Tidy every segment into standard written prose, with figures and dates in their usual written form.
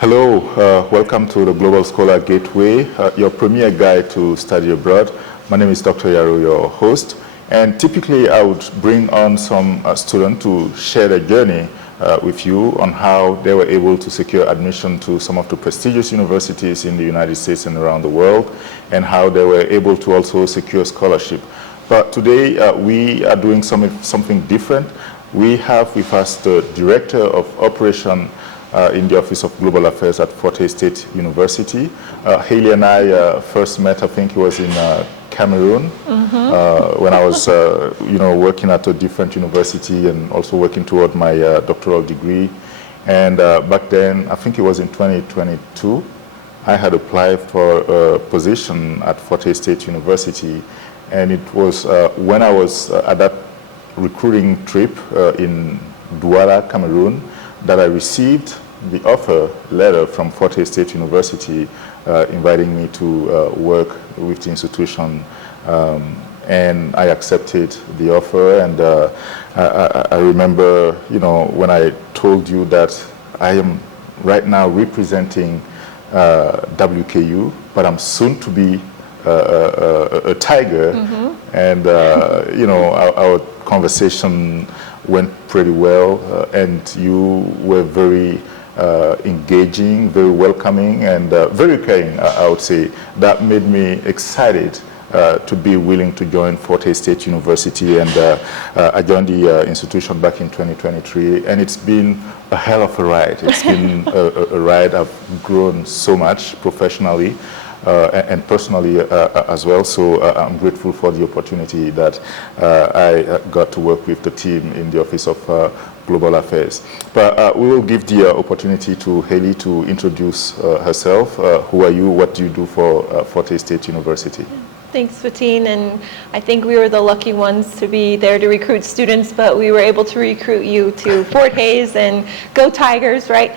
Hello, welcome to the Global Scholar Gateway, your premier guide to study abroad. My name is Dr. Yaro, your host, and typically I would bring on some students to share their journey with you on how they were able to secure admission to some of the prestigious universities in the United States and around the world, and how they were able to also secure scholarship. But today we are doing something different. We have with us the Director of Operation in the Office of Global Affairs at Fort Hays State University. Haley and I first met, I think it was in Cameroon, when I was working at a different university and also working toward my doctoral degree. And back then, I think it was in 2022, I had applied for a position at Fort Hays State University. And it was when I was at that recruiting trip in Douala, Cameroon, that I received the offer letter from Fort Hays State University inviting me to work with the institution, and I accepted the offer. And I remember, when I told you that I am right now representing WKU, but I'm soon to be a Tiger, and our conversation went pretty well, and you were very engaging, very welcoming, and very caring, I would say. That made me excited to be willing to join Fort Hays State University, and I joined the institution back in 2023, and it's been a hell of a ride. It's been a ride. I've grown so much professionally and personally as well, so I'm grateful for the opportunity that I got to work with the team in the Office of Global Affairs. But we will give the opportunity to Haley to introduce herself. Who are you? What do you do for Fort Hays State University? Thanks, Fatin, and I think we were the lucky ones to be there to recruit students, but we were able to recruit you to Fort Hays, and go Tigers, right?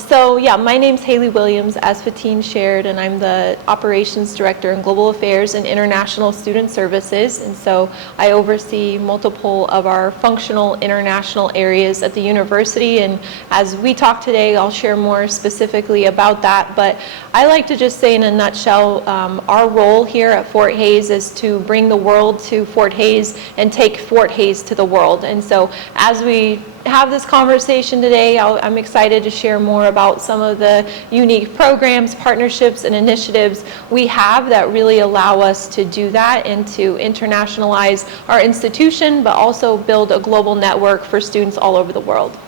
So yeah, my name's Haley Williams, as Fatin shared, and I'm the Operations Director in Global Affairs and International Student Services, and so I oversee multiple of our functional international areas at the university, and as we talk today, I'll share more specifically about that, but I like to just say in a nutshell, our role here at Fort Hays is to bring the world to Fort Hays and take Fort Hays to the world. And so as we have this conversation today, I'm excited to share more about some of the unique programs, partnerships, and initiatives we have that really allow us to do that and to internationalize our institution, but also build a global network for students all over the world.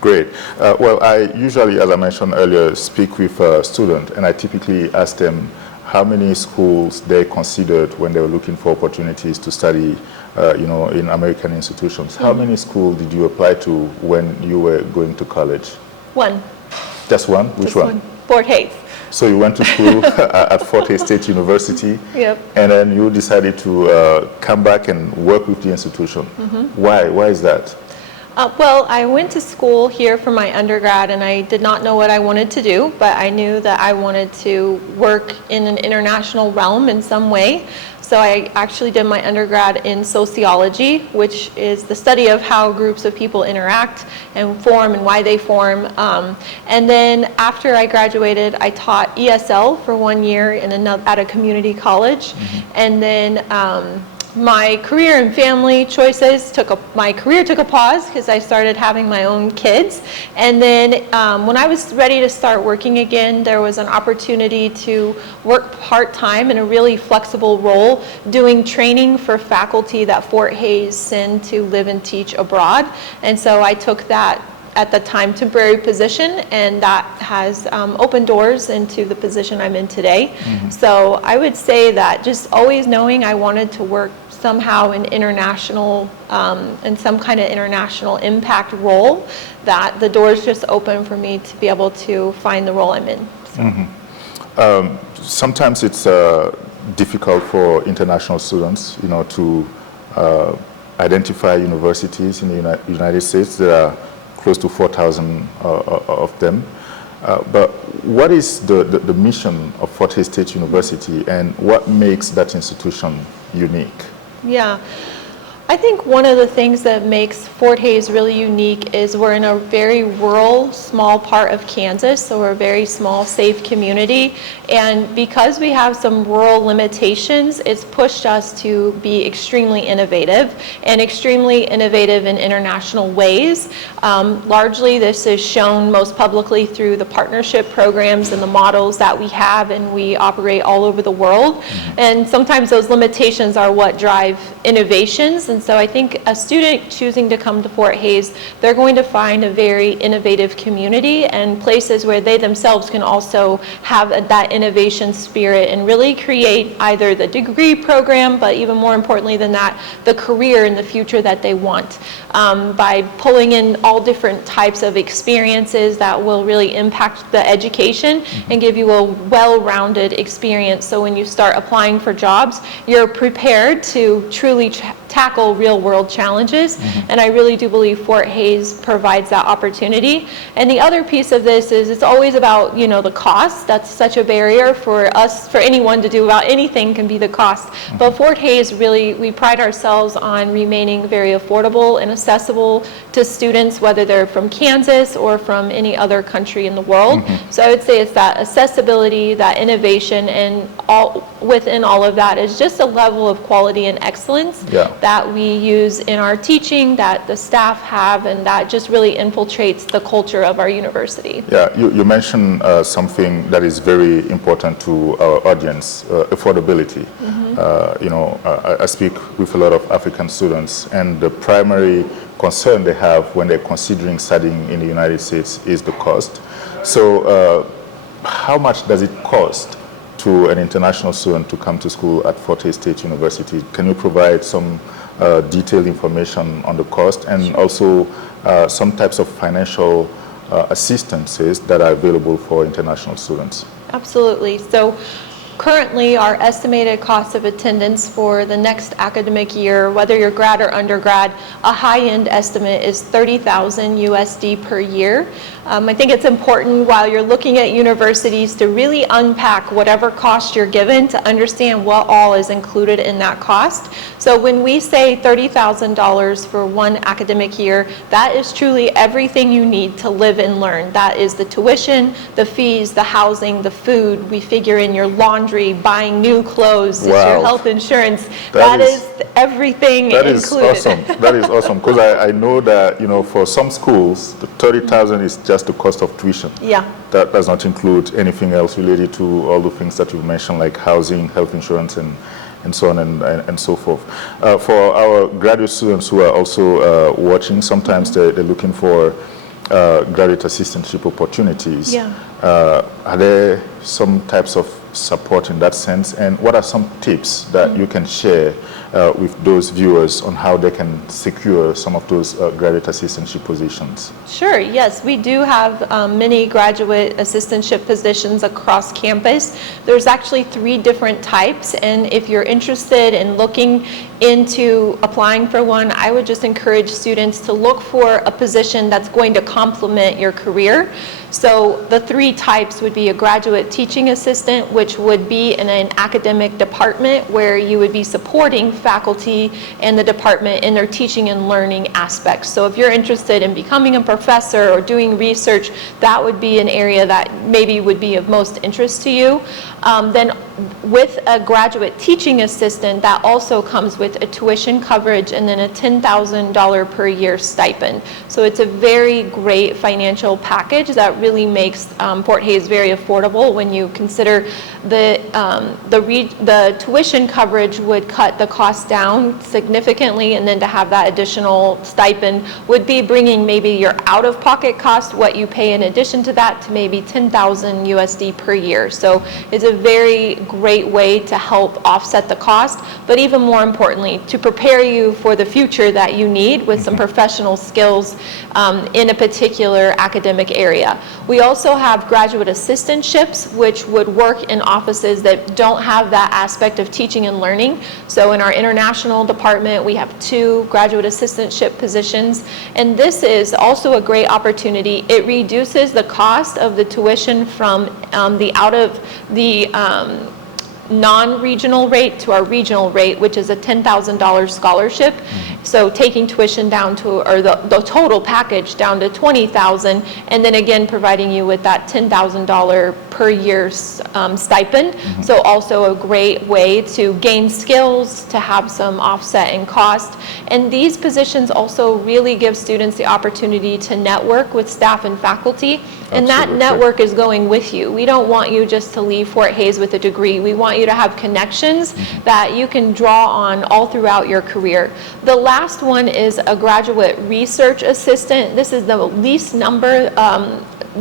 Great. Well, I usually, as I mentioned earlier, speak with students, and I typically ask them how many schools they considered when they were looking for opportunities to study, in American institutions. How many schools did you apply to when you were going to college? One. Just one? Which one? Fort Hays. So you went to school at Fort Hays State University, Yep. And then you decided to come back and work with the institution. Why? Why is that? Well, I went to school here for my undergrad, and I did not know what I wanted to do, but I knew that I wanted to work in an international realm in some way. So I actually did my undergrad in sociology, which is the study of how groups of people interact and form and why they form. And then after I graduated, I taught ESL for 1 year at a community college. And then my career and family choices my career took a pause because I started having my own kids. And then when I was ready to start working again, there was an opportunity to work part-time in a really flexible role doing training for faculty that Fort Hays send to live and teach abroad. And so I took that at the time temporary position, and that has opened doors into the position I'm in today. So I would say that just always knowing I wanted to work somehow in international, in some kind of international impact role, that the doors just open for me to be able to find the role I'm in. So. Sometimes it's difficult for international students, to identify universities in the United States. There are close to 4,000 of them. But what is the mission of Fort Hays State University, and what makes that institution unique? Yeah. I think one of the things that makes Fort Hays really unique is we're in a very rural, small part of Kansas, so we're a very small, safe community. And because we have some rural limitations, it's pushed us to be extremely innovative and extremely innovative in international ways. Largely, this is shown most publicly through the partnership programs and the models that we have, and we operate all over the world. And sometimes those limitations are what drive innovations. And so I think a student choosing to come to Fort Hays, they're going to find a very innovative community and places where they themselves can also have that innovation spirit and really create either the degree program, but even more importantly than that, the career in the future that they want. By pulling in all different types of experiences that will really impact the education and give you a well-rounded experience. So when you start applying for jobs, you're prepared to truly tackle real-world challenges, and I really do believe Fort Hays provides that opportunity. And the other piece of this is it's always about, you know, the cost. That's such a barrier for us, for anyone to do about anything can be the cost. But Fort Hays, really, we pride ourselves on remaining very affordable and accessible to students, whether they're from Kansas or from any other country in the world. So I would say it's that accessibility, that innovation, and within all of that is just a level of quality and excellence that we use in our teaching, that the staff have, and that just really infiltrates the culture of our university. Yeah, you mentioned something that is very important to our audience, affordability. You know, I speak with a lot of African students, and the primary concern they have when they're considering studying in the United States is the cost. So how much does it cost to an international student to come to school at Fort Hays State University? Can you provide some detailed information on the cost, and also some types of financial assistances that are available for international students? Absolutely. So currently, our estimated cost of attendance for the next academic year, whether you're grad or undergrad, a high-end estimate is $30,000 USD per year. I think it's important while you're looking at universities to really unpack whatever cost you're given to understand what all is included in that cost. So when we say $30,000 for one academic year, that is truly everything you need to live and learn. That is the tuition, the fees, the housing, the food. We figure in your laundry, buying new clothes, your health insurance. That is everything included. Awesome. That is awesome, because I know that, you know, for some schools, the $30,000 is just the cost of tuition. Yeah. That does not include anything else related to all the things that you've mentioned, like housing, health insurance, and so on and so forth. For our graduate students who are also watching, sometimes they're looking for graduate assistantship opportunities. Are there some types of support in that sense, and what are some tips that you can share with those viewers on how they can secure some of those graduate assistantship positions? Sure, yes, we do have many graduate assistantship positions across campus. There's actually 3 different types, and if you're interested in looking into applying for one, I would just encourage students to look for a position that's going to complement your career. So the 3 types would be a graduate teaching assistant, which would be in an academic department where you would be supporting faculty and the department in their teaching and learning aspects. So if you're interested in becoming a professor or doing research, that would be an area that maybe would be of most interest to you. Then with a graduate teaching assistant, that also comes with a tuition coverage and then a $10,000 per year stipend. So it's a very great financial package that really makes Fort Hays very affordable when you consider the tuition coverage would cut the cost down significantly, and then to have that additional stipend would be bringing maybe your out-of-pocket cost, what you pay in addition to that, to maybe $10,000 USD per year. So it's a very great way to help offset the cost, but even more importantly, to prepare you for the future that you need with some professional skills in a particular academic area. We also have graduate assistantships, which would work in offices that don't have that aspect of teaching and learning. So in our international department, we have 2 graduate assistantship positions, and this is also a great opportunity. It reduces the cost of the tuition from the non-regional rate to our regional rate, which is a $10,000 scholarship. So taking tuition down to, or the total package down to $20,000, and then again providing you with that $10,000 per year stipend. So also a great way to gain skills, to have some offset in cost. And these positions also really give students the opportunity to network with staff and faculty. And that network is going with you. We don't want you just to leave Fort Hays with a degree. We want you to have connections that you can draw on all throughout your career. The last one is a graduate research assistant. This is the least number,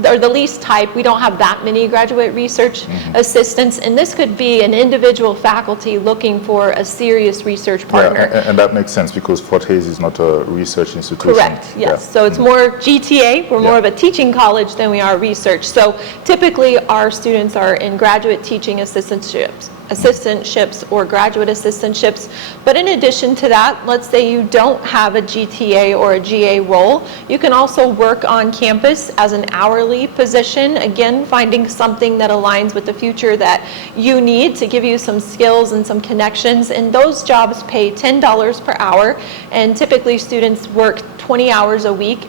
or the least type. We don't have that many graduate research assistants, and this could be an individual faculty looking for a serious research partner. Yeah, and that makes sense because Fort Hays is not a research institution. Correct, yes. So it's more GTA, we're more of a teaching college than we are research. So typically our students are in graduate teaching assistantships or graduate assistantships. But in addition to that, let's say you don't have a GTA or a GA role, you can also work on campus as an hourly position, again, finding something that aligns with the future that you need to give you some skills and some connections. And those jobs pay $10 per hour, and typically students work 20 hours a week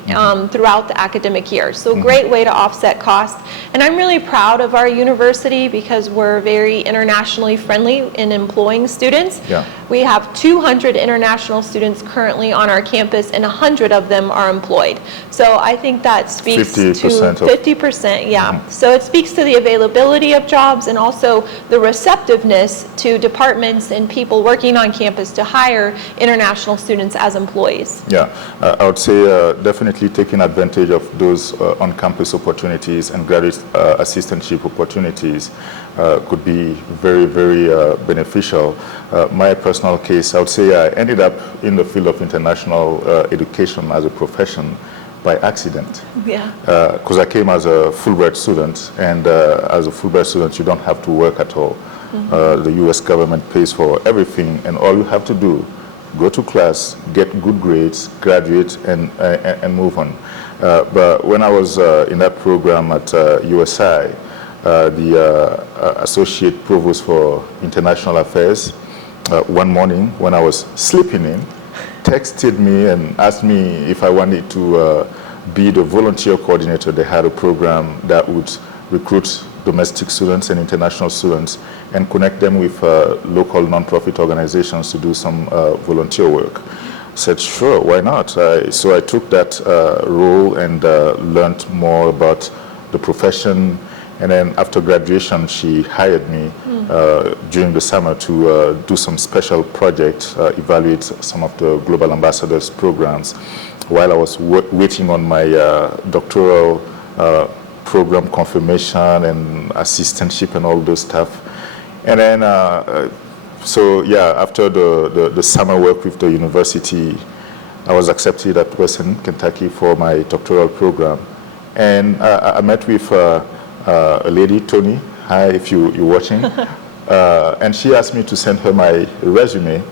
throughout the academic year. So great way to offset cost. And I'm really proud of our university because we're very internationally friendly in employing students. Yeah. We have 200 international students currently on our campus, and 100 of them are employed. So I think that speaks 50% to 50%, yeah. So it speaks to the availability of jobs and also the receptiveness to departments and people working on campus to hire international students as employees. Yeah, I would say definitely taking advantage of those on-campus opportunities and graduate assistantship opportunities could be very, very beneficial. My personal case, I would say I ended up in the field of international education as a profession by accident. Yeah. Because I came as a Fulbright student, and as a Fulbright student, you don't have to work at all. The U.S. government pays for everything, and all you have to do, go to class, get good grades, graduate, and move on. But when I was in that program at USI, the Associate Provost for International Affairs, one morning when I was sleeping in, texted me and asked me if I wanted to be the volunteer coordinator. They had a program that would recruit domestic students and international students and connect them with local nonprofit organizations to do some volunteer work. I said, sure, why not? So I took that role and learned more about the profession. And then after graduation, she hired me during the summer to do some special projects, evaluate some of the Global Ambassadors programs while I was waiting on my doctoral program confirmation and assistantship and all those stuff. And then, so yeah, after the summer work with the university, I was accepted at Western Kentucky for my doctoral program. And I met with a lady, Tony, hi if you're watching, and she asked me to send her my resume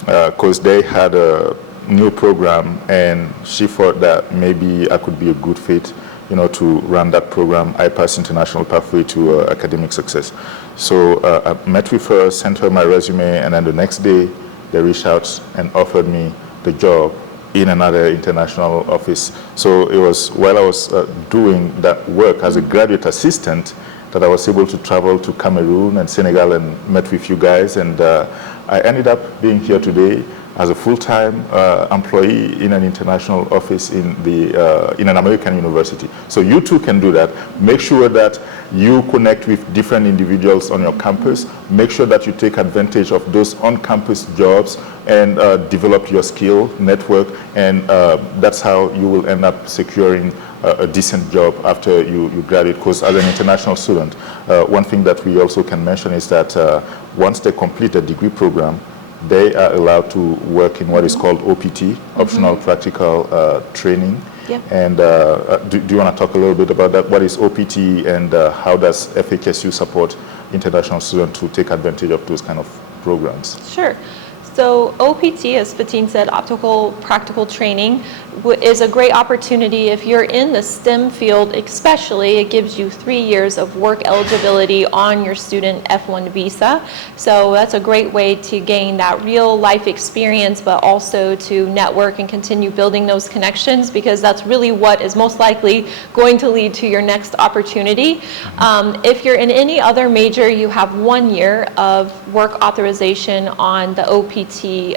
because they had a new program and she thought that maybe I could be a good fit, you know, to run that program, IPASS International Pathway to Academic Success. So I met with her, sent her my resume, and then the next day they reached out and offered me the job in another international office. So it was while I was doing that work as a graduate assistant that I was able to travel to Cameroon and Senegal and met with you guys, and I ended up being here today as a full-time employee in an international office in an American university. So you too can do that. Make sure that you connect with different individuals on your campus. Make sure that you take advantage of those on-campus jobs and develop your skill network, and that's how you will end up securing a decent job after you graduate. Because as an international student, one thing that we also can mention is that once they complete the degree program, they are allowed to work in what is called OPT, Optional Practical Training. Yep. And do you want to talk a little bit about that? What is OPT, and how does FHSU support international students to take advantage of those kind of programs? Sure. So OPT, as Fatin said, optical practical training, is a great opportunity if you're in the STEM field especially. It gives you 3 years of work eligibility on your student F1 visa. So that's a great way to gain that real life experience, but also to network and continue building those connections, because that's really what is most likely going to lead to your next opportunity. If you're in any other major, you have 1 year of work authorization on the OPT,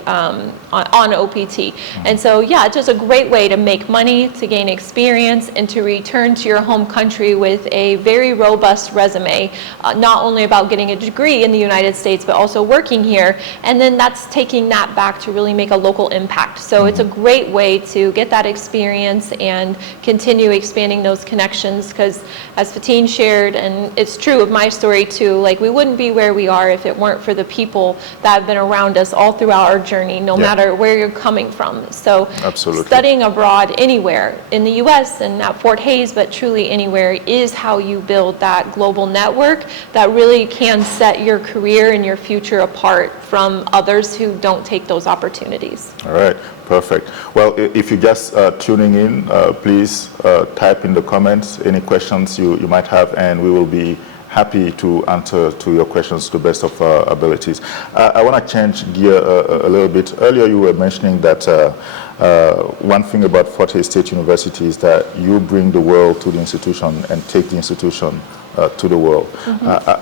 on OPT. And so, yeah, it's just a great way to make money, to gain experience, and to return to your home country with a very robust resume, not only about getting a degree in the United States, but also working here. And then that's taking that back to really make a local impact. So it's a great way to get that experience and continue expanding those connections, because as Fatin shared, and it's true of my story too, like we wouldn't be where we are if it weren't for the people that have been around us all throughout our journey, no matter where you're coming from. So absolutely, studying abroad anywhere in the US and at Fort Hays, but truly anywhere, is how you build that global network that really can set your career and your future apart from others who don't take those opportunities. All right, perfect. Well, if you're just tuning in, please type in the comments any questions you might have, and we will be happy to answer to your questions to the best of our abilities. I want to change gear a little bit. Earlier you were mentioning that one thing about Fort Hays State University is that you bring the world to the institution and take the institution to the world.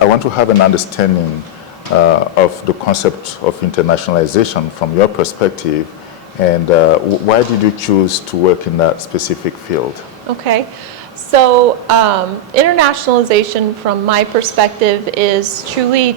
I want to have an understanding of the concept of internationalization from your perspective, and why did you choose to work in that specific field? Okay. So internationalization from my perspective is truly,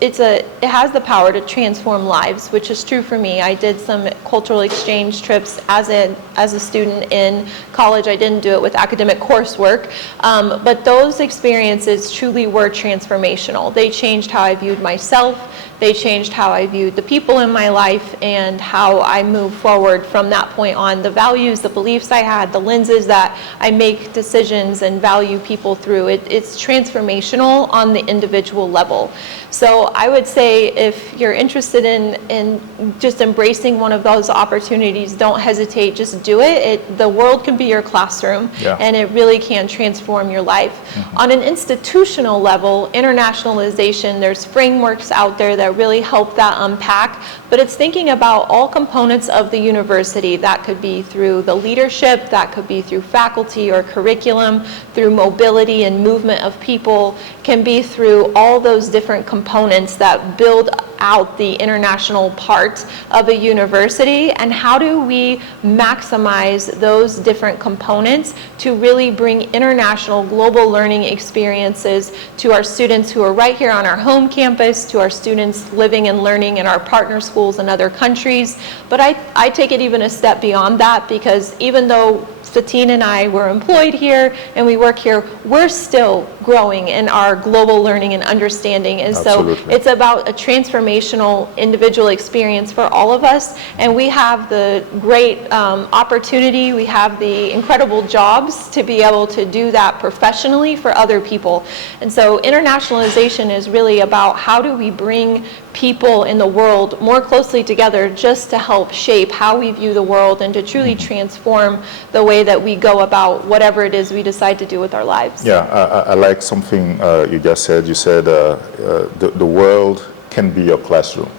it has the power to transform lives, which is true for me. I did some cultural exchange trips as a student in college. I didn't do it with academic coursework, but those experiences truly were transformational. They changed how I viewed myself. They changed how I viewed the people in my life and how I moved forward from that point on. The values, the beliefs I had, the lenses that I make decisions and value people through, it's transformational on the individual level. So I would say if you're interested in just embracing one of those opportunities, don't hesitate, just do it. The world can be your classroom, and it really can transform your life. On an institutional level, internationalization, there's frameworks out there that really help that unpack, but it's thinking about all components of the university. That could be through the leadership, that could be through faculty or curriculum, through mobility and movement of people, can be through all those different components that build out the international part of a university, and how do we maximize those different components to really bring international global learning experiences to our students who are right here on our home campus, to our students living and learning in our partner schools in other countries. But I take it even a step beyond that, because even though Fatin and I were employed here and we work here, we're still growing in our global learning and understanding. And so it's about a transformational individual experience for all of us. And we have the great opportunity, we have the incredible jobs to be able to do that professionally for other people. And so internationalization is really about how do we bring people in the world more closely together, just to help shape how we view the world and to truly transform the way that we go about whatever it is we decide to do with our lives. Yeah, I like something you just said. You said the world can be your classroom.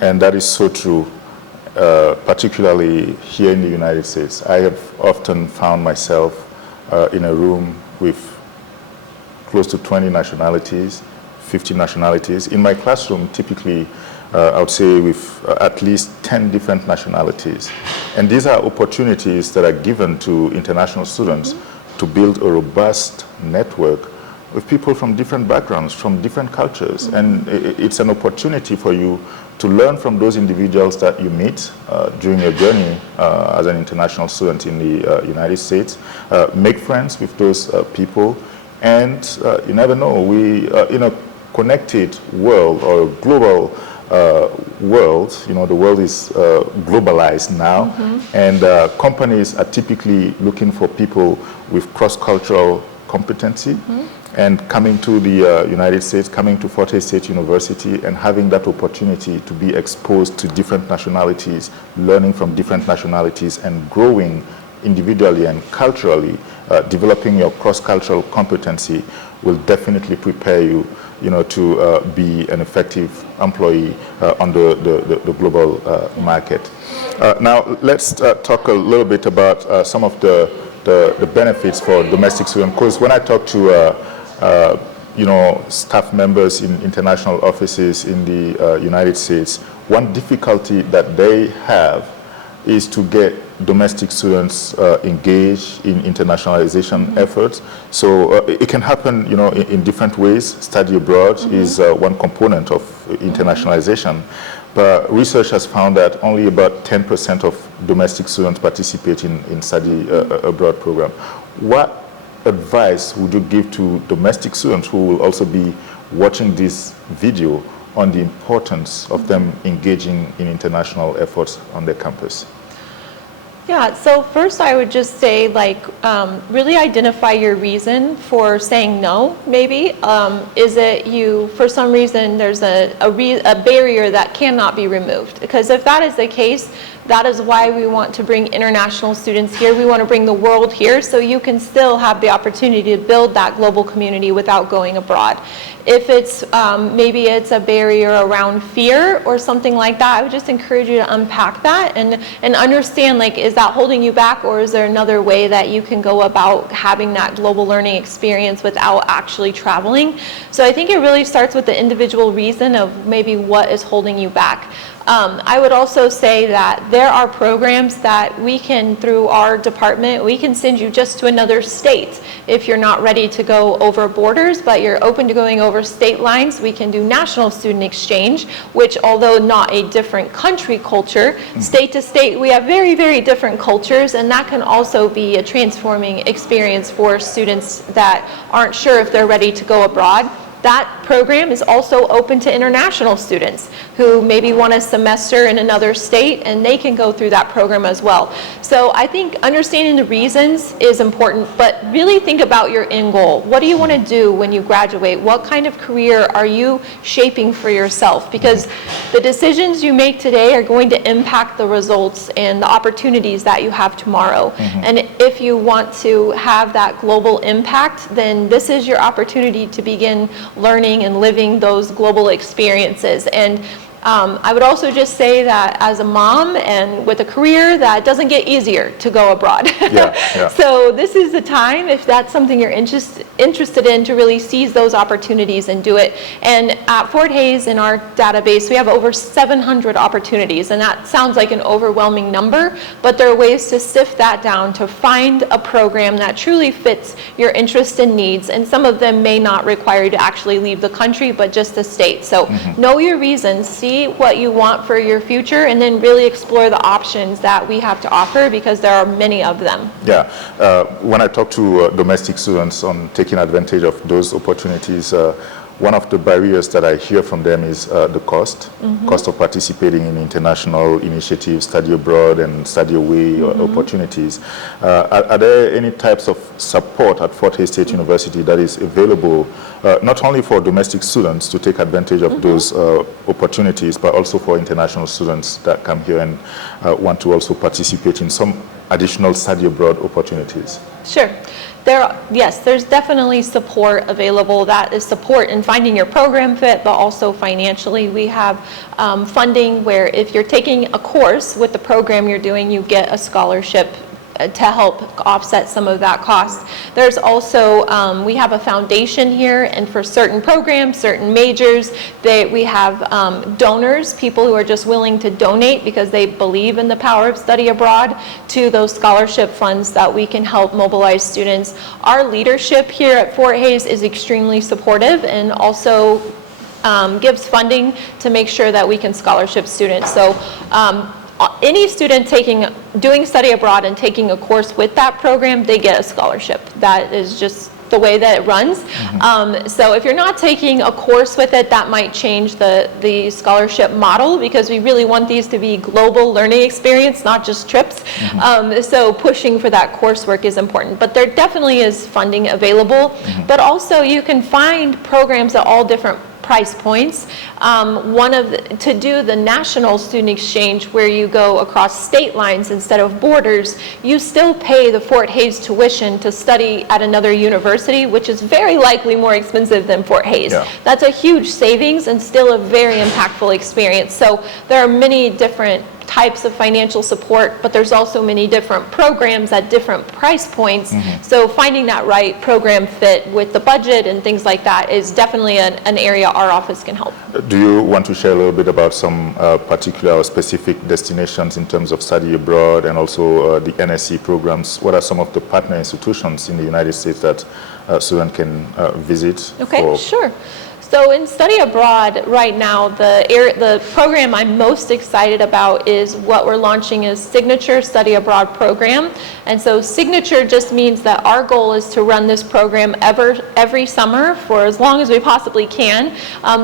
And that is so true, particularly here in the United States. I have often found myself in a room with close to 20 nationalities, 50 nationalities. In my classroom, typically, I would say with at least 10 different nationalities. And these are opportunities that are given to international students to build a robust network with people from different backgrounds, from different cultures. And it's an opportunity for you to learn from those individuals that you meet during your journey as an international student in the United States, make friends with those people, and you never know, we in a connected world or global world, you know, the world is globalized now, and companies are typically looking for people with cross-cultural competency, and coming to the United States, coming to Fort Hays State University, and having that opportunity to be exposed to different nationalities, learning from different nationalities, and growing individually and culturally, developing your cross-cultural competency will definitely prepare you, to be an effective employee on the global market. Now, let's talk a little bit about some of the benefits for domestic students. Because when I talk to staff members in international offices in the United States, one difficulty that they have is to get domestic students engaged in internationalization efforts. So it can happen, in different ways. Study abroad is one component of internationalization. But research has found that only about 10% of domestic students participate in study abroad program. What advice would you give to domestic students who will also be watching this video on the importance of them engaging in international efforts on their campus? Yeah, so first I would just say, really identify your reason for saying no, maybe. Is it for some reason, there's a barrier that cannot be removed? Because if that is the case, that is why we want to bring international students here. We want to bring the world here so you can still have the opportunity to build that global community without going abroad. If it's maybe it's a barrier around fear or something like that, I would just encourage you to unpack that and understand, is that holding you back, or is there another way that you can go about having that global learning experience without actually traveling? So I think it really starts with the individual reason of maybe what is holding you back. I would also say that there are programs that we can, through our department, we can send you just to another state. If you're not ready to go over borders, but you're open to going over state lines, we can do national student exchange, which, although not a different country culture, state to state, we have very, very different cultures, and that can also be a transforming experience for students that aren't sure if they're ready to go abroad. That program is also open to international students who maybe want a semester in another state, and they can go through that program as well. So I think understanding the reasons is important, but really think about your end goal. What do you want to do when you graduate? What kind of career are you shaping for yourself? Because the decisions you make today are going to impact the results and the opportunities that you have tomorrow. And if you want to have that global impact, then this is your opportunity to begin learning and living those global experiences. And I would also just say that as a mom and with a career, that doesn't get easier to go abroad. So this is the time, if that's something you're interested in, to really seize those opportunities and do it. And at Fort Hays, in our database, we have over 700 opportunities, and that sounds like an overwhelming number, but there are ways to sift that down to find a program that truly fits your interests and needs, and some of them may not require you to actually leave the country, but just the state. So know your reasons, see what you want for your future, and then really explore the options that we have to offer, because there are many of them. Yeah, when I talk to domestic students on taking advantage of those opportunities, one of the barriers that I hear from them is the cost of participating in international initiatives, study abroad and study away opportunities. Are there any types of support at Fort Hays State University that is available not only for domestic students to take advantage of those opportunities, but also for international students that come here and want to also participate in some additional study abroad opportunities? Sure. Yes, there's definitely support available. That is support in finding your program fit, but also financially. We have funding where if you're taking a course with the program you're doing, you get a scholarship to help offset some of that cost. There's also, we have a foundation here, and for certain programs, certain majors, we have donors, people who are just willing to donate because they believe in the power of study abroad, to those scholarship funds that we can help mobilize students. Our leadership here at Fort Hays is extremely supportive and also gives funding to make sure that we can scholarship students. So any student doing study abroad and taking a course with that program, they get a scholarship. That is just the way that it runs. So if you're not taking a course with it, that might change the scholarship model, because we really want these to be global learning experience, not just trips. So pushing for that coursework is important. But there definitely is funding available. But also you can find programs at all different price points. To do the national student exchange, where you go across state lines instead of borders, you still pay the Fort Hays tuition to study at another university, which is very likely more expensive than Fort Hays. Yeah. That's a huge savings and still a very impactful experience. So there are many different types of financial support, but there's also many different programs at different price points. So finding that right program fit with the budget and things like that is definitely an area our office can help. Do you want to share a little bit about some particular or specific destinations in terms of study abroad, and also the NSC programs? What are some of the partner institutions in the United States that students can visit? Okay, sure. So in study abroad right now, the program I'm most excited about is what we're launching as Signature Study Abroad Program. And so Signature just means that our goal is to run this program every summer for as long as we possibly can.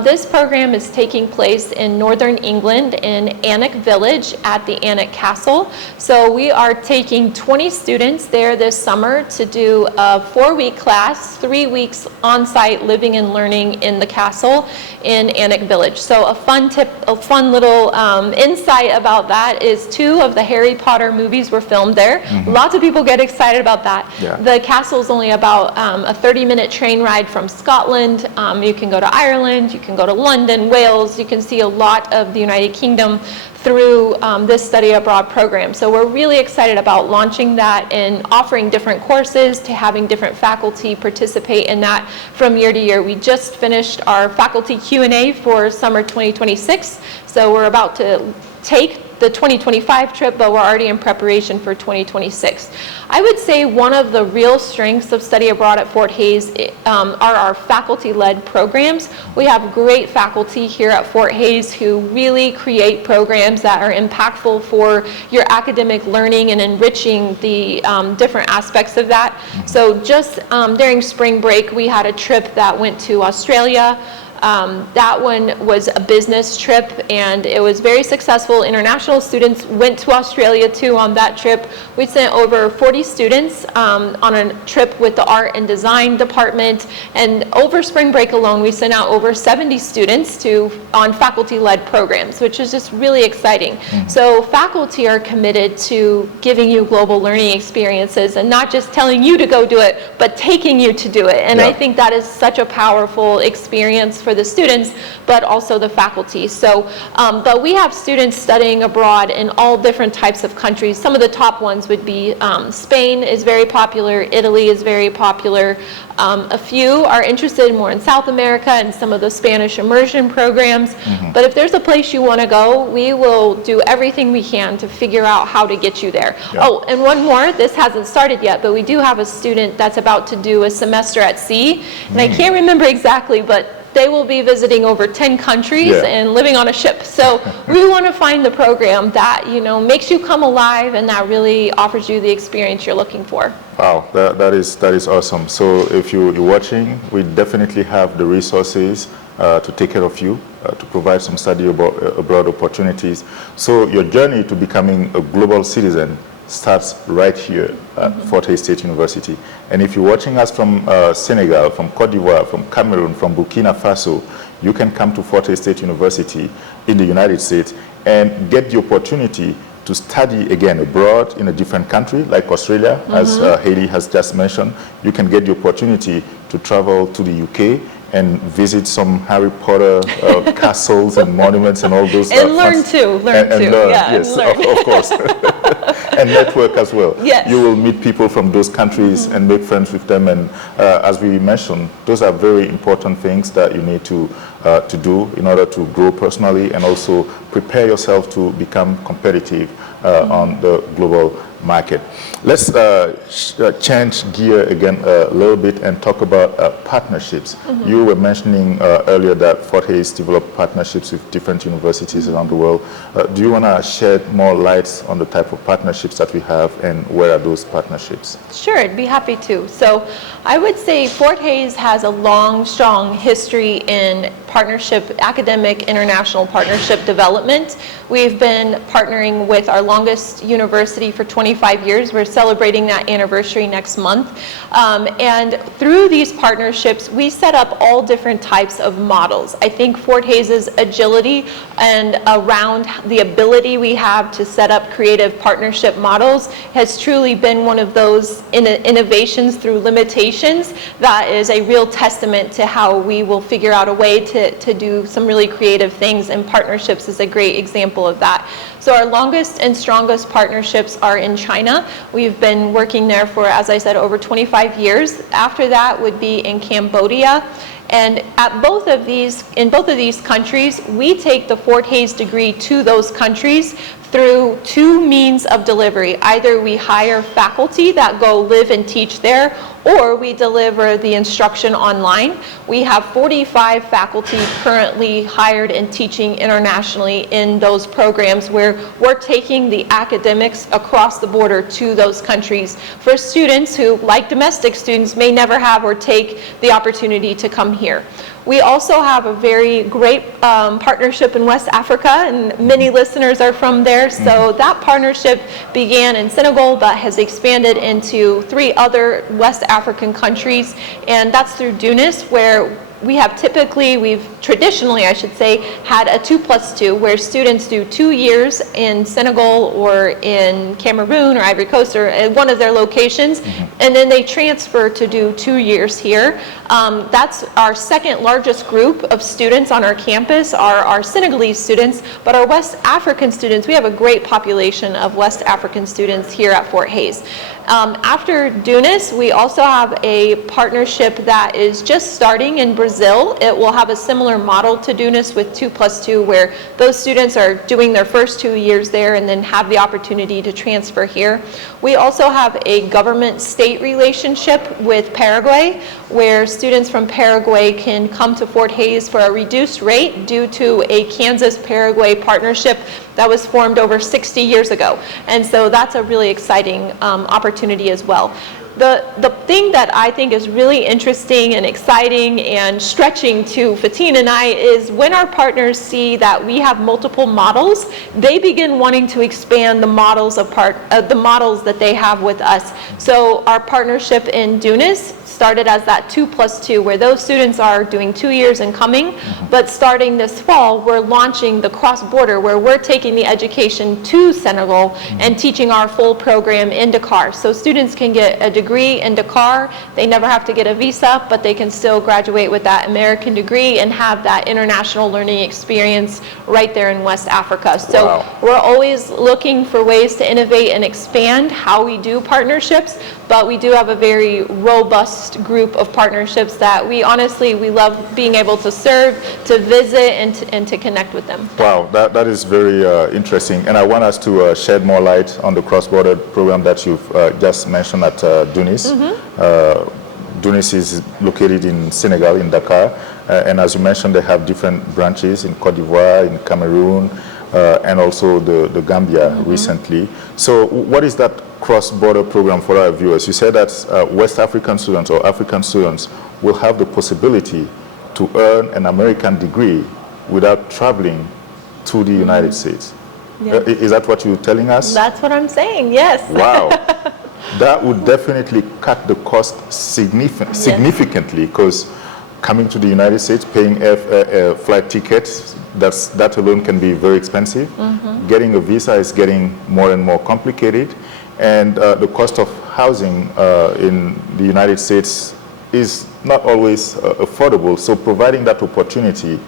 This program is taking place in northern England in Alnwick Village at the Alnwick Castle. So we are taking 20 students there this summer to do a 4-week class, 3 weeks on-site living and learning in the castle in Alnwick Village. So a fun little insight about that is 2 of the Harry Potter movies were filmed there. Lots of people get excited about that. Yeah. The castle is only about a 30-minute train ride from Scotland. You can go to Ireland, you can go to London, Wales, you can see a lot of the United Kingdom through this study abroad program. So we're really excited about launching that and offering different courses, to having different faculty participate in that from year to year. We just finished our faculty Q&A for summer 2026, so we're about to take the 2025 trip, but we're already in preparation for 2026. I would say one of the real strengths of study abroad at Fort Hays are our faculty-led programs. We have great faculty here at Fort Hays who really create programs that are impactful for your academic learning and enriching the different aspects of that. So just during spring break, we had a trip that went to Australia. That one was a business trip, and it was very successful. International students went to Australia too on that trip. We sent over 40 students on a trip with the art and design department, and over spring break alone we sent out over 70 students on faculty-led programs, which is just really exciting. So faculty are committed to giving you global learning experiences and not just telling you to go do it, but taking you to do it. And I think that is such a powerful experience for the students, but also the faculty. So, but we have students studying abroad in all different types of countries. Some of the top ones would be Spain is very popular, Italy is very popular. A few are interested more in South America and some of the Spanish immersion programs. But if there's a place you want to go, we will do everything we can to figure out how to get you there. Oh, and one more, this hasn't started yet, but we do have a student that's about to do a semester at sea, and I can't remember exactly, but they will be visiting over 10 countries and living on a ship. So we want to find the program that, makes you come alive and that really offers you the experience you're looking for. Wow, that is awesome. So if you're watching, we definitely have the resources to take care of you, to provide some study abroad opportunities. So your journey to becoming a global citizen starts right here at Fort Hays State University. And if you're watching us from Senegal, from Cote d'Ivoire, from Cameroon, from Burkina Faso, you can come to Fort Hays State University in the United States and get the opportunity to study again abroad in a different country like Australia, as Haley has just mentioned. You can get the opportunity to travel to the UK and visit some Harry Potter castles and monuments and all those. And learn too. Learn. Yes, of course. And network as well. Yes. You will meet people from those countries and make friends with them. And as we mentioned, those are very important things that you need to do in order to grow personally and also prepare yourself to become competitive on the global market. Let's change gear again a little bit and talk about partnerships. You were mentioning earlier that Fort Hays developed partnerships with different universities around the world. Do you want to shed more light on the type of partnerships that we have and where are those partnerships? Sure, I'd be happy to. So I would say Fort Hays has a long, strong history in academic international partnership development. We've been partnering with our longest university for 25 years. We're celebrating that anniversary next month. And through these partnerships, we set up all different types of models. I think Fort Hays' agility and around the ability we have to set up creative partnership models has truly been one of those innovations through limitations that is a real testament to how we will figure out a way to do some really creative things, and partnerships is a great example of that. So our longest and strongest partnerships are in China. We've been working there for, as I said, over 25 years. After that would be in Cambodia. And in both of these countries, we take the Fort Hays degree to those countries through two means of delivery. Either we hire faculty that go live and teach there, or we deliver the instruction online. We have 45 faculty currently hired and teaching internationally in those programs where we're taking the academics across the border to those countries for students who, like domestic students, may never have or take the opportunity to come here. We also have a very great partnership in West Africa, and many listeners are from there. So that partnership began in Senegal but has expanded into 3 other West African countries, and that's through Tunis, where we've traditionally, I should say, had a 2+2, where students do 2 years in Senegal or in Cameroon or Ivory Coast or at one of their locations, and then they transfer to do 2 years here. That's our second largest group of students on our campus are our Senegalese students, but our West African students, we have a great population of West African students here at Fort Hays. After Tunis, we also have a partnership that is just starting in Brazil. It will have a similar model to Tunis with 2+2, where those students are doing their first 2 years there and then have the opportunity to transfer here. We also have a government-state relationship with Paraguay, where students from Paraguay can come to Fort Hays for a reduced rate due to a Kansas-Paraguay partnership that was formed over 60 years ago. And so that's a really exciting opportunity as well. The thing that I think is really interesting and exciting and stretching to Fatin and I is when our partners see that we have multiple models, they begin wanting to expand the models the models that they have with us. So our partnership in Tunis started as that 2+2, where those students are doing 2 years and coming, but starting this fall, we're launching the cross-border, where we're taking the education to Senegal and teaching our full program in Dakar. So students can get a degree in Dakar. They never have to get a visa, but they can still graduate with that American degree and have that international learning experience right there in West Africa. So we're always looking for ways to innovate and expand how we do partnerships, but we do have a very robust group of partnerships that we love being able to serve, to visit, and to connect with them. Wow, that is very interesting. And I want us to shed more light on the cross-border program that you've just mentioned at Tunis. Tunis is located in Senegal, in Dakar. And as you mentioned, they have different branches in Cote d'Ivoire, in Cameroon, and also the Gambia recently. So what is that cross-border program for our viewers? You said that West African students or African students will have the possibility to earn an American degree without traveling to the United States. Yeah. Is that what you're telling us? That's what I'm saying, yes. Wow. That would definitely cut the cost significantly, because coming to the United States, paying flight tickets, that alone can be very expensive. Getting a visa is getting more and more complicated. And the cost of housing in the United States is not always affordable. So providing that opportunity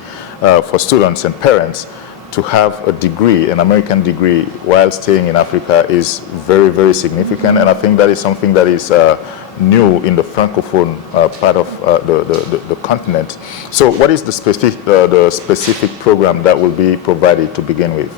for students and parents to have a degree, an American degree, while staying in Africa is very, very significant. And I think that is something that is new in the Francophone part of the continent. So what is the specific program that will be provided to begin with?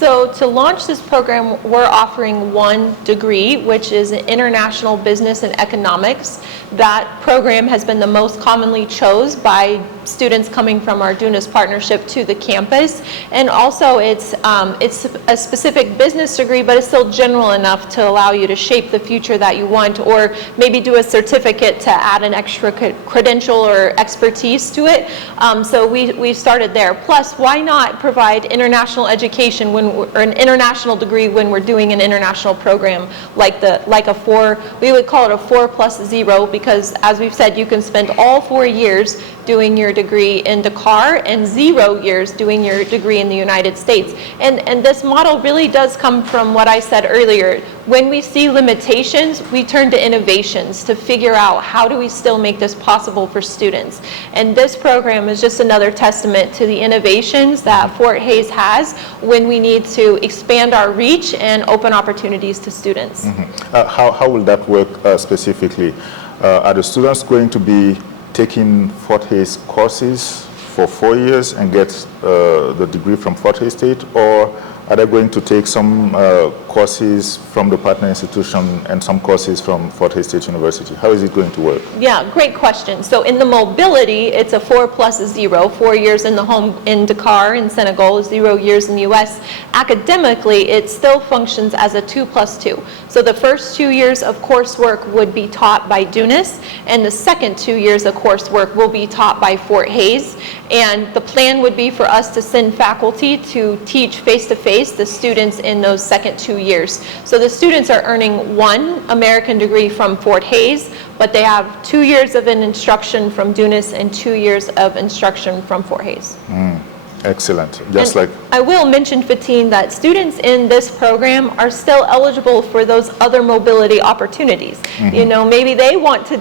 So to launch this program, we're offering one degree, which is in International Business and Economics. That program has been the most commonly chose by students coming from our DUNAS partnership to the campus. And also it's a specific business degree, but it's still general enough to allow you to shape the future that you want, or maybe do a certificate to add an extra credential or expertise to it. So we started there. Plus, why not provide international education or an international degree when we're doing an international program like a 4, we would call it a 4+0, because as we've said, you can spend all 4 years doing your degree in Dakar and 0 years doing your degree in the United States. And this model really does come from what I said earlier. When we see limitations, we turn to innovations to figure out how do we still make this possible for students. And this program is just another testament to the innovations that Fort Hays has when we need to expand our reach and open opportunities to students. How will that work specifically? Are the students going to be taking Fort Hays courses for 4 years and get the degree from Fort Hays State, or are they going to take some courses from the partner institution and some courses from Fort Hays State University? How is it going to work? Yeah, great question. So in the mobility, it's a 4+0, 4 years in the home in Dakar in Senegal, 0 years in the US. Academically, it still functions as a 2+2. So the first 2 years of coursework would be taught by DUNAS, and the second 2 years of coursework will be taught by Fort Hays. And the plan would be for us to send faculty to teach face-to-face the students in those second 2 years. So the students are earning 1 American degree from Fort Hays, but they have 2 years of an instruction from DUNAS and 2 years of instruction from Fort Hays. Excellent. I will mention, Fatine, that students in this program are still eligible for those other mobility opportunities. You know, maybe they want to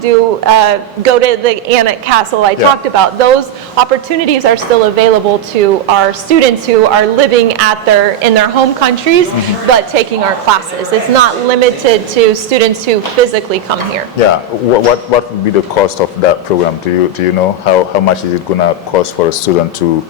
go to the Anak Castle I talked about. Those opportunities are still available to our students who are living in their home countries, but taking our classes. It's not limited to students who physically come here. Yeah. What would be the cost of that program? Do you know how much is it going to cost for a student to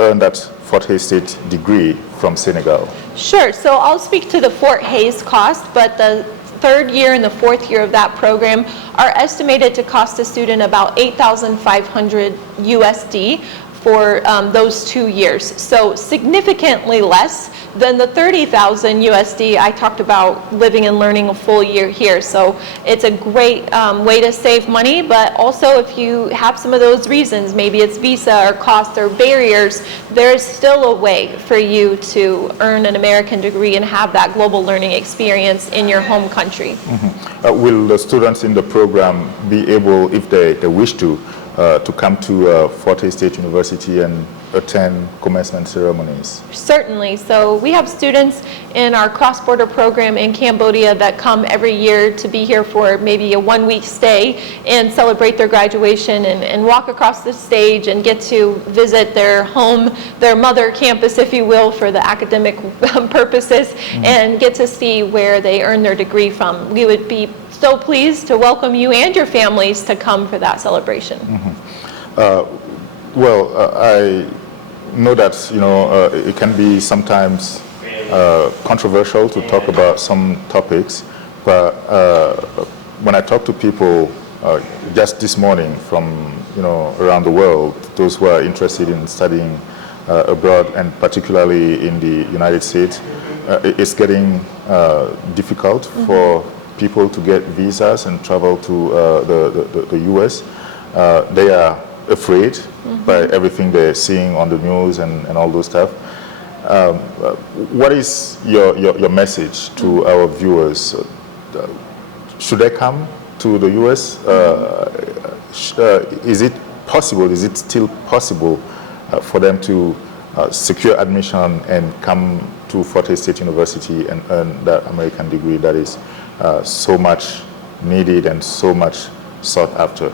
earn that Fort Hays State degree from Senegal? Sure. So I'll speak to the Fort Hays cost, but the third year and the fourth year of that program are estimated to cost a student about $8,500 USD for those 2 years. So significantly less than the $30,000 USD I talked about living and learning a full year here. So it's a great way to save money, but also if you have some of those reasons, maybe it's visa or cost or barriers, there's still a way for you to earn an American degree and have that global learning experience in your home country. Will the students in the program be able, if they wish to come to Fort Hays State University and attend commencement ceremonies? Certainly. So we have students in our cross-border program in Cambodia that come every year to be here for maybe a 1-week stay and celebrate their graduation and walk across the stage and get to visit their home, their mother campus, if you will, for the academic purposes, and get to see where they earn their degree from. We would be so pleased to welcome you and your families to come for that celebration. I know that it can be sometimes controversial to talk about some topics, but when I talk to people just this morning from around the world, those who are interested in studying abroad and particularly in the United States, it's getting difficult for people to get visas and travel to the U.S. They are afraid by everything they're seeing on the news and all those stuff. What is your message to our viewers? Should they come to the U.S.? Is it possible, is it still possible for them to secure admission and come to Fort Hays State University and earn that American degree that is so much needed and so much sought after?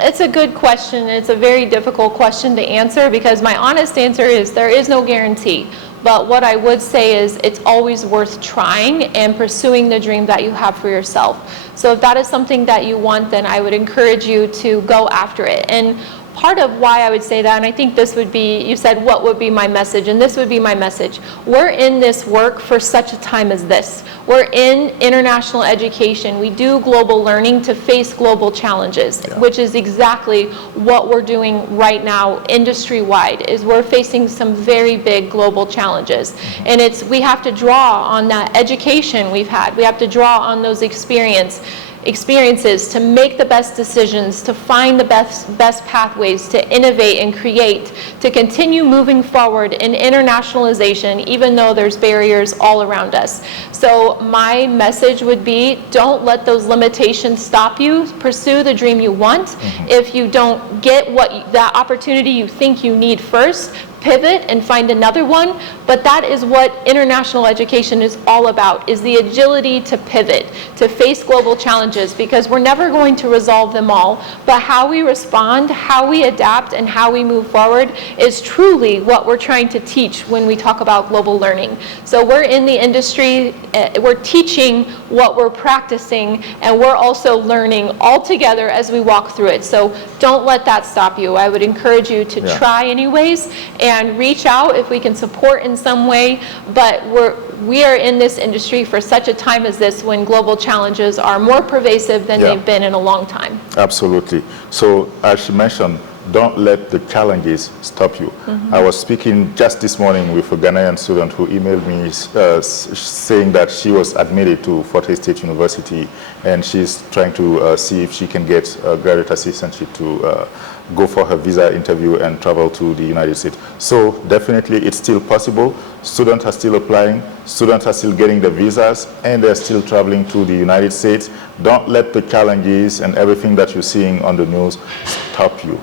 It's a good question. It's a very difficult question to answer because my honest answer is there is no guarantee. But what I would say is it's always worth trying and pursuing the dream that you have for yourself. So if that is something that you want, then I would encourage you to go after it. And part of why I would say that, and I think this would be, you said, what would be my message? And this would be my message. We're in this work for such a time as this. We're in international education. We do global learning to face global challenges, which is exactly what we're doing right now industry-wide, is we're facing some very big global challenges. And we have to draw on that education we've had. We have to draw on those experiences to make the best decisions, to find the best pathways, to innovate and create, to continue moving forward in internationalization, even though there's barriers all around us. So my message would be, don't let those limitations stop you. Pursue the dream you want. If you don't get that opportunity you think you need first, pivot and find another one. But that is what international education is all about, is the agility to pivot, to face global challenges, because we're never going to resolve them all. But how we respond, how we adapt, and how we move forward is truly what we're trying to teach when we talk about global learning. So we're in the industry, we're teaching what we're practicing, and we're also learning all together as we walk through it. So don't let that stop you. I would encourage you to try anyways, and reach out if we can support in some way. But we are in this industry for such a time as this, when global challenges are more pervasive than they've been in a long time. Absolutely. So as she mentioned, don't let the challenges stop you. I was speaking just this morning with a Ghanaian student who emailed me saying that she was admitted to Fort Hays State University, and she's trying to see if she can get a graduate assistantship to go for her visa interview and travel to the United States. So definitely it's still possible. Students are still applying, students are still getting the visas, and they're still traveling to the United States. Don't let the challenges and everything that you're seeing on the news stop you.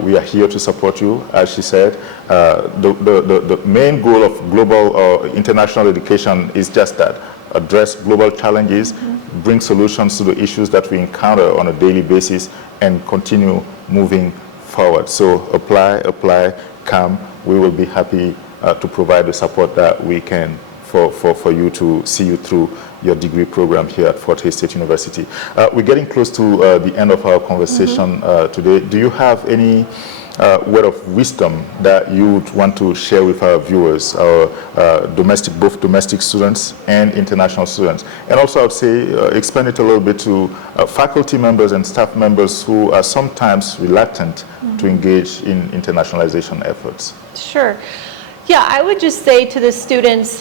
We are here to support you, as she said. The main goal of global or international education is just that: address global challenges, bring solutions to the issues that we encounter on a daily basis, and continue moving forward. So apply, come. We will be happy to provide the support that we can for you to see you through your degree program here at Fort Hays State University. We're getting close to the end of our conversation today. Do you have any word of wisdom that you would want to share with our viewers, our both domestic students and international students? And also, I would say, expand it a little bit to faculty members and staff members who are sometimes reluctant to engage in internationalization efforts. Sure. Yeah, I would just say to the students,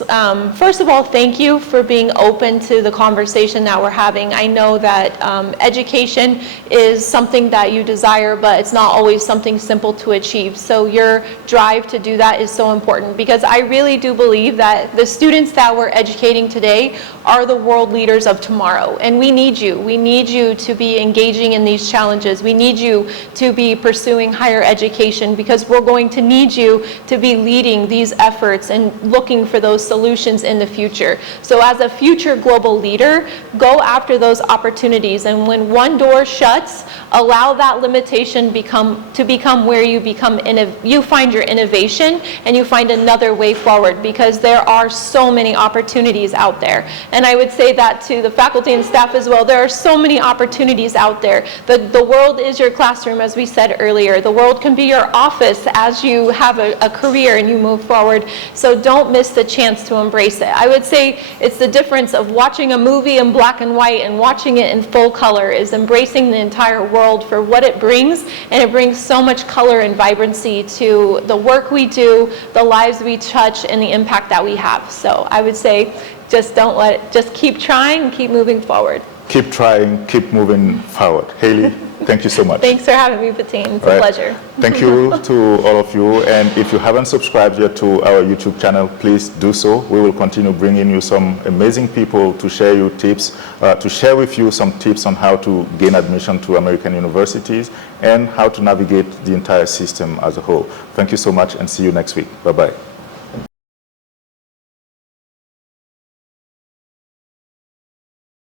first of all, thank you for being open to the conversation that we're having. I know that education is something that you desire, but it's not always something simple to achieve. So your drive to do that is so important, because I really do believe that the students that we're educating today are the world leaders of tomorrow. And we need you. We need you to be engaging in these challenges. We need you to be pursuing higher education, because we're going to need you to be leading these efforts and looking for those solutions in the future. So as a future global leader, go after those opportunities. And when one door shuts, allow that limitation to become where you find your innovation and you find another way forward, because there are so many opportunities out there. And I would say that to the faculty and staff as well. There are so many opportunities out there. The world is your classroom, as we said earlier. The world can be your office as you have a career and you move forward. So don't miss the chance to embrace it. I would say it's the difference of watching a movie in black and white and watching it in full color, is embracing the entire world for what it brings. And it brings so much color and vibrancy to the work we do, the lives we touch, and the impact that we have. So I would say just keep trying and keep moving forward. Keep trying, keep moving forward. Haley, thank you so much. Thanks for having me, Patin. It's a pleasure. Thank you to all of you. And if you haven't subscribed yet to our YouTube channel, please do so. We will continue bringing you some amazing people to share you tips, to share with you some tips on how to gain admission to American universities and how to navigate the entire system as a whole. Thank you so much, and see you next week. Bye-bye.